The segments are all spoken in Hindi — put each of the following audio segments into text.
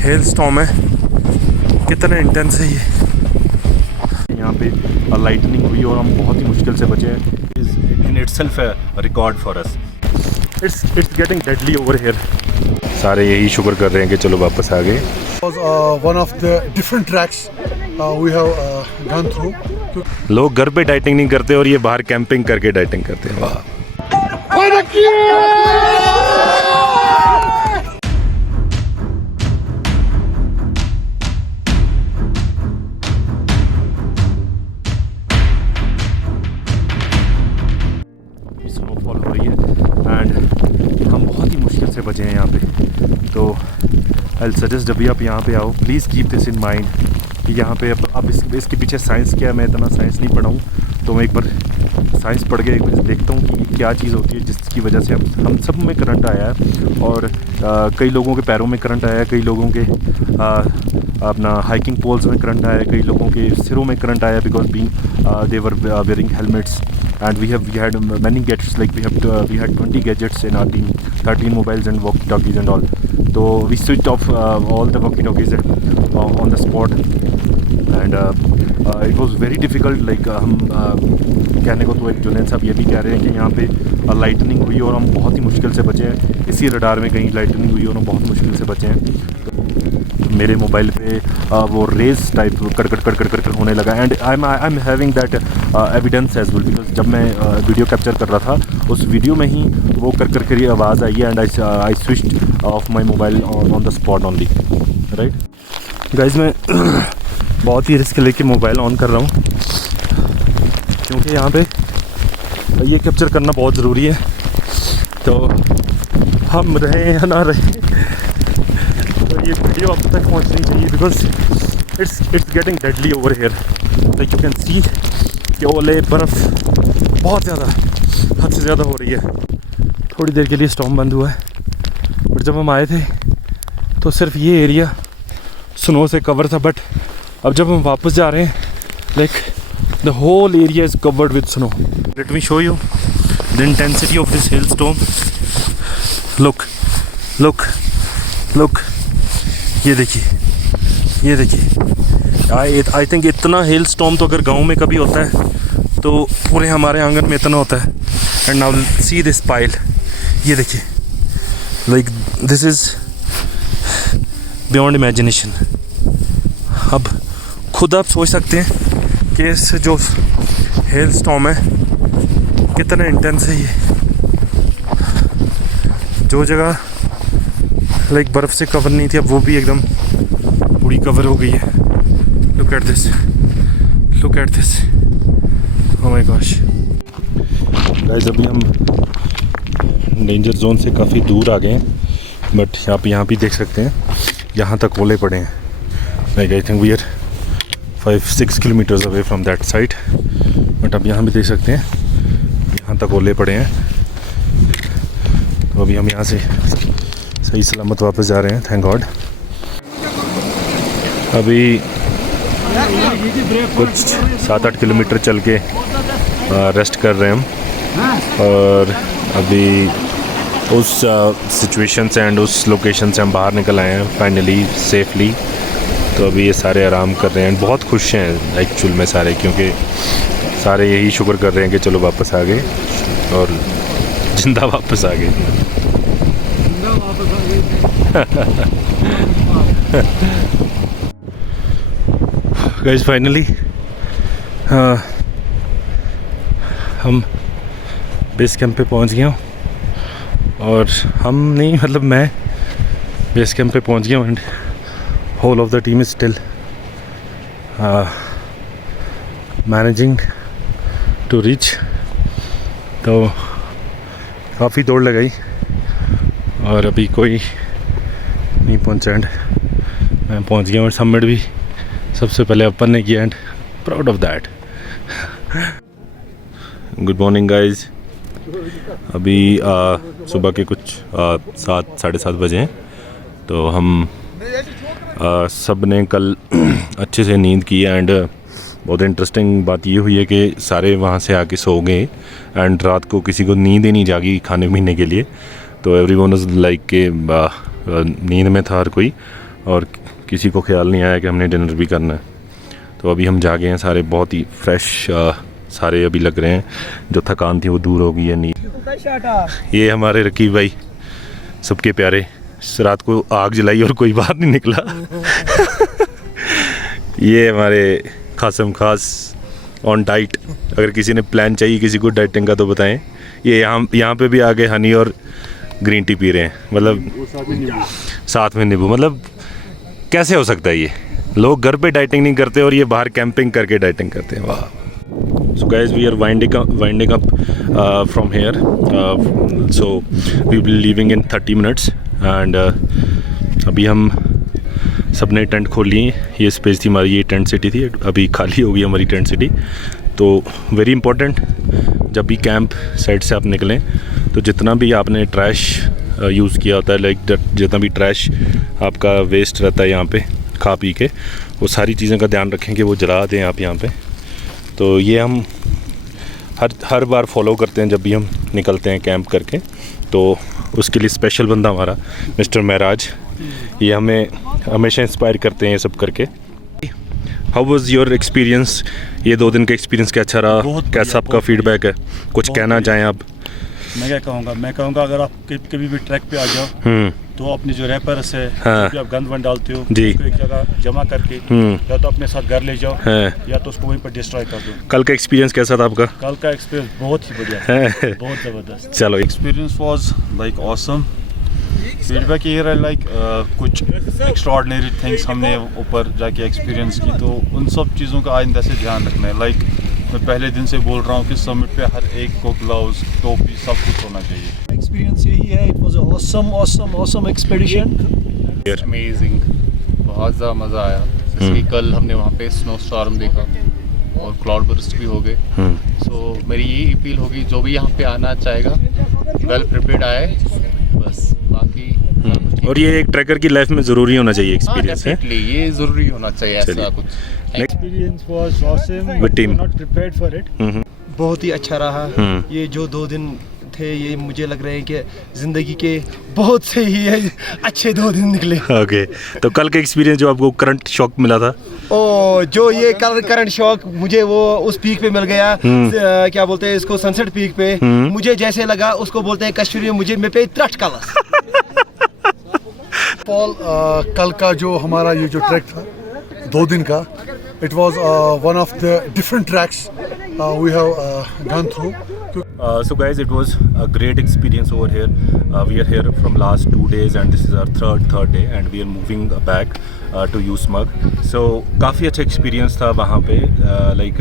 हेल स्टॉर्म है, कितना इंटेंस है ये। यहाँ पे लाइटनिंग हुई और हम बहुत ही मुश्किल से बचे हैं। इन itself a record for us. It's getting deadly over here. सारे यही शुक्र कर रहे हैं कि चलो वापस आ गए। One of the different tracks we have gone through. लोग घर पे डाइटिंग नहीं करते और ये बाहर कैंपिंग करके डाइटिंग करते हैं। वाह। स्नोफॉल हो रही है एंड हम बहुत ही मुश्किल से बचे हैं यहाँ पे। तो आई सजेस्ट जब भी आप यहाँ पे आओ please keep this in mind कि यहाँ पे अब इसके पीछे साइंस क्या है। मैं इतना साइंस नहीं पढ़ा हूँ, तो मैं एक बार साइंस पढ़ के एक बार देखता हूँ कि क्या चीज़ होती है जिसकी वजह से हम सब में करंट आया है। और कई लोगों के पैरों में करंट आया है, कई लोगों के अपना हाइकिंग पोल्स में करंट आया है, कई लोगों के सिरों में करंट आया because being they were wearing helmets. And we had many gadgets, like we had 20 gadgets in our team, 13 mobiles and walkie-talkies and all. So we switched off all the walkie-talkies on the spot, and it was very difficult. Like हम कहने को तो एक जुनैद साहब ये भी कह रहे हैं कि यहाँ पे लाइटनिंग हुई और हम बहुत ही मुश्किल से बचे हैं। इसी रडार में कहीं लाइटनिंग हुई और हम बहुत मुश्किल से बचे हैं। मेरे मोबाइल पे वो रेस टाइप कड़कड़ होने लगा and I am having that evidence as well because जब मैं वीडियो कैप्चर कर रहा था उस वीडियो में ही वो कड़कड़ आवाज़ आई है and I switched of my mobile on the spot only. Right guys, मैं बहुत ही रिस्क लेके मोबाइल ऑन कर रहा हूँ क्योंकि यहाँ पे ये कैप्चर करना बहुत ज़रूरी है। तो हम रहें या ना रहें ये वीडियो आप तक पहुंचनी चाहिए because it's getting deadly over here. Like you can see कि ओले बर्फ़ बहुत ज़्यादा हद से ज़्यादा हो रही है। थोड़ी देर के लिए स्टॉर्म बंद हुआ है बट जब हम आए थे तो सिर्फ ये एरिया स्नो से कवर था, बट अब जब हम वापस जा रहे हैं like the whole area is covered with snow. Let me show you the intensity of this hail storm. Look look look, ये देखिए ये देखिए। आई थिंक इतना हेल स्टॉर्म तो अगर गांव में कभी होता है तो पूरे हमारे आंगन में इतना होता है। And now see this pile, ये देखिए। Like this is beyond imagination. अब खुद आप सोच सकते हैं कि इस जो हेल स्टॉर्म है कितना इंटेंस है ये। जो जगह लाइक बर्फ़ से कवर नहीं थी अब वो भी एकदम पूरी कवर हो गई है। Look at this, look at this, oh my gosh. Guys, अभी हम डेंजर जोन से काफ़ी दूर आ गए हैं बट यहाँ पे देख सकते हैं यहाँ तक ओले पड़े हैं। Like I think we are 5-6 kilometres away from that side, but अब यहाँ भी देख सकते हैं यहाँ तक ओले पड़े हैं। तो अभी हम यहाँ से सही सलामत वापस जा रहे हैं, थैंक गॉड। अभी कुछ 7-8 किलोमीटर चल के रेस्ट कर रहे हैं हम, और अभी उस सिचुएशन से एंड उस लोकेशन से हम बाहर निकल आए हैं फाइनली सेफली। तो अभी ये सारे आराम कर रहे हैं, बहुत खुश हैं एक्चुअल में सारे, क्योंकि सारे यही शुक्र कर रहे हैं कि चलो वापस आ गए और जिंदा वापस आ गए। गाइस, फाइनली हम बेस कैंप पे पहुंच गया हूँ, और हम नहीं मतलब मैं बेस कैंप पे पहुंच गया हूँ and whole of the team is still managing to reach. तो काफ़ी दौड़ लगाई और अभी कोई नहीं पहुंचा एंड मैं पहुंच गया, और सबमिट भी सबसे पहले अपन ने किया and proud of that. Good morning guys. अभी सुबह के कुछ 7-7:30 बजे हैं। तो हम सब ने कल अच्छे से नींद की एंड बहुत इंटरेस्टिंग बात ये हुई है कि सारे वहाँ से आके सो गए एंड रात को किसी को नींद ही नहीं जागी खाने पीने के लिए। तो एवरीवन वाज लाइक के नींद में था हर कोई, और किसी को ख्याल नहीं आया कि हमने डिनर भी करना है। तो अभी हम जागे हैं सारे, बहुत ही फ्रेश सारे अभी लग रहे हैं। जो थकान थी वो दूर हो गई है। नींद, ये हमारे रकीब भाई सबके प्यारे, रात को आग जलाई और कोई बाहर नहीं निकला। ये हमारे खासम खास ऑन डाइट। अगर किसी ने प्लान चाहिए किसी को डाइटिंग का तो बताएं। ये यहाँ पे भी आके हनी और ग्रीन टी पी रहे हैं, मतलब साथ में नींबू। मतलब कैसे हो सकता है ये? लोग घर पे डाइटिंग नहीं करते और ये बाहर कैंपिंग करके डाइटिंग करते हैं। वाह। So guys, we are winding up from here. So we will be leaving in 30 minutes and अभी हम सब ने टेंट खोल लिए। ये स्पेस थी हमारी, ये टेंट सिटी थी, अभी खाली हो गई हमारी टेंट सिटी। तो वेरी इंपॉर्टेंट, जब भी कैंप साइड से आप निकलें तो जितना भी आपने ट्रैश यूज़ किया होता है, लाइक जितना भी ट्रैश आपका वेस्ट रहता है यहाँ पे खा पी के, वो सारी चीज़ों का ध्यान रखें कि वो जला दें आप यहाँ पे। तो ये हम हर बार फॉलो करते हैं जब भी हम निकलते हैं कैंप करके। तो उसके लिए स्पेशल बंदा हमारा मिस्टर महराज, ये हमें हमेशा इंस्पायर करते हैं ये सब करके। How was your experience? ये 2 दिन का एक्सपीरियंस कैसा रहा? कैसा आपका फीडबैक है? कुछ कहना चाहें आप? मैं क्या कहूँगा, अगर आप कभी भी ट्रैक पे आ जाओ तो अपनी जो रैपर्स है, हाँ, आप गंद वंद डालते हो जी, उसको एक जगह जमा करके या तो अपने साथ घर ले जाओ या तो उसको वहीं पर डिस्ट्रॉय कर दो। कल का एक्सपीरियंस कैसा था आपका? कल का एक्सपीरियंस बहुत ही बढ़िया है, बहुत ज़बरदस्त। चलो, experience was like awesome. Feedback ये रहा लाइक कुछ एक्स्ट्राऑर्डिनरी थिंग्स हमने ऊपर जाके एक्सपीरियंस की, तो उन सब चीज़ों का आइंदा से ध्यान रखना है। लाइक मैं पहले दिन से बोल रहा हूँ कि समिट पे हर एक को ग्लव्स, टोपी, सब कुछ होना चाहिए। एक्सपीरियंस यही है, it was awesome expedition, amazing, बहुत ज़्यादा मज़ा आया। जैसे कि कल हमने वहाँ पे स्नो स्टॉर्म देखा और क्लाउड बर्स्ट भी हो गए। सो मेरी यही अपील होगी, जो भी यहाँ पे आना चाहेगा वेल प्रिपेयर्ड आए, बस बाकी और ये एक ट्रैकर की लाइफ में ज़रूरी होना चाहिए एक्सपीरियंस है। ये ज़रूरी होना चाहिए ऐसा कुछ। Experience was awesome, With team. Not prepared for it. बहुत ही अच्छा रहा। ये जो 2 दिन थे, ये मुझे लग रहे हैं कि ज़िंदगी के बहुत से ही अच्छे 2 दिन निकले। ओके, तो कल का एक्सपीरियंस जो आपको करंट शॉक मिला था? ओ, जो ये करंट शॉक मुझे वो उस पीक पे मिल गया, क्या बोलते हैं इसको, सनसेट पीक पे। मुझे जैसे लगा, उसको बोलते हैं कश्मीरी में, मुझे मैं पे त्रट कलस। पॉल, कल का जो हमारा ये जो ट्रैक था 2 दिन का, it was one of the different tracks we have gone through. So guys, it was a great experience over here. We are here from last 2 days and this is our third day and we are moving back to Usmag. So काफ़ी अच्छा एक्सपीरियंस था वहाँ पे, लाइक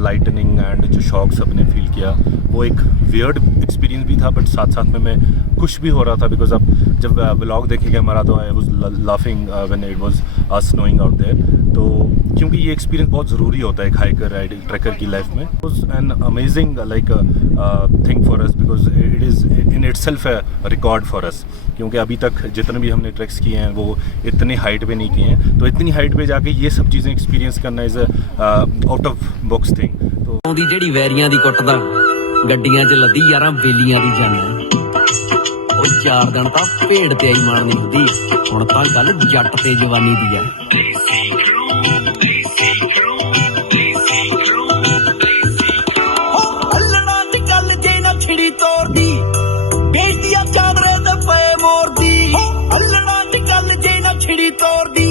लाइटनिंग एंड जो शॉक सब ने फील किया, वो एक वियर्ड एक्सपीरियंस भी था, बट साथ साथ में मैं खुश भी हो रहा था बिकॉज अब जब व्लॉग देखेंगे हमारा तो I was laughing when it was snowing out there. तो क्योंकि ये एक्सपीरियंस बहुत ज़रूरी होता है एक हाइकर राइडर ट्रैकर की लाइफ में। It was an amazing like thing for us because it is in itself a record for us, क्योंकि अभी तक जितने भी हमने ट्रैक्स किए हैं वो इतनी हाइट पे नहीं किए हैं। तो इतनी हाइट पे जाके ये सब चीज़ें एक्सपीरियंस करना is out of box thing. तो ਆਉਂਦੀ ਜਿਹੜੀ ਵੈਰੀਆਂ ਦੀ ਕੁੱਟਦਾ ਗੱਡੀਆਂ 'ਚ ਲੱਦੀ ਯਾਰਾਂ ਬੇਲੀਆਂ ਦੀ ਜਾਨਾਂ ਉਹ 4 ਦਿਨ ਤਾਂ ਭੇਡ ਤੇ ਆਈ ਮਾਰਨੀ ਹੁੰਦੀ, ਹੁਣ ਤਾਂ ਗੱਲ ਜੱਟ ਤੇ ਜਵਾਨੀ ਦੀ ਆ। ਅੱਲੜਾ ਤੇ ਗੱਲ ਜੇ ਨਾ ਛਿੜੀ ਤੋਰਦੀ, ਬੇਟੀਆਂ ਚਾਦਰੇ ਤੇ ਪਏ ਮੋਰਦੀ। ਅੱਲੜਾ ਤੇ ਗੱਲ ਜੇ ਨਾ ਛਿੜੀ ਤੋਰਦੀ,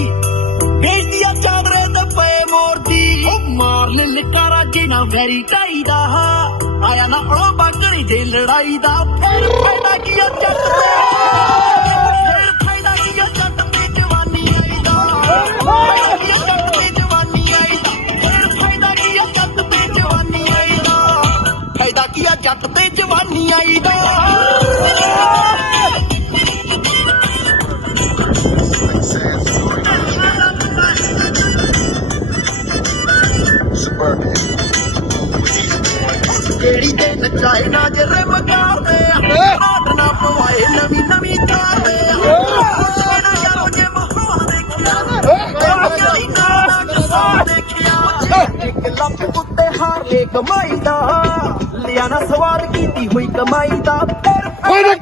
ਬੇਟੀਆਂ ਚਾਦਰੇ ਤੇ ਪਏ ਮੋਰਦੀ। ਮਾਰ ਲੈ ਲਕਾਰਾ ਜੇ ਨਾ ਵੈਰੀ ਕਾਈਦਾ, ਆਇਆ ਨਾ ਉਹ ਬਾਗੜੀ ਦੇ ਲੜਾਈ ਦਾ। ਫਿਰ ਫਾਇਦਾ ਕੀ ਆ ਜੱਟ ਤੇ, ਫਿਰ ਫਾਇਦਾ ਕੀ ਆ ਜੱਟ ਤੇ ਜਵਾਨੀ ਆਈ ਦਾ। ਫਾਇਦਾ ਕੀ ਆ ਜੱਟ ਤੇ ਜਵਾਨੀ ਆਈ ਦਾ, ਫਿਰ ਫਾਇਦਾ ਕੀ ਆ ਜੱਟ ਤੇ ਜਵਾਨੀ ਆਈ ਦਾ। ਫਾਇਦਾ ਕੀ ਆ ਜੱਟ ਤੇ ਜਵਾਨੀ ਆਈ ਦਾ। ਜਿਹੜੀ ਤੇ ਨਚਾਏ ਨਾ ਜਰੇ ਮਗਾਵੇ, ਰਾਤ ਨਾ ਪਵਾਏ ਨਵੀਂ ਨਵੀਂ ਤਾਰੇ। ਮੈਨੂੰ ਯਾਰ ਜੇ ਮਹਾ ਦੇਖਿਆ, ਮੇਰੀ ਨਾ ਕਸਮ ਦੇਖਿਆ। ਇੱਕ ਲੱਖ ਕੁੱਤੇ ਹਾਰ ਕੇ ਕਮਾਈ ਦਾ, ਲਿਆ ਨਾ ਸਵਾਰ ਕੀਤੀ ਹੋਈ ਕਮਾਈ ਦਾ। ਫਿਰ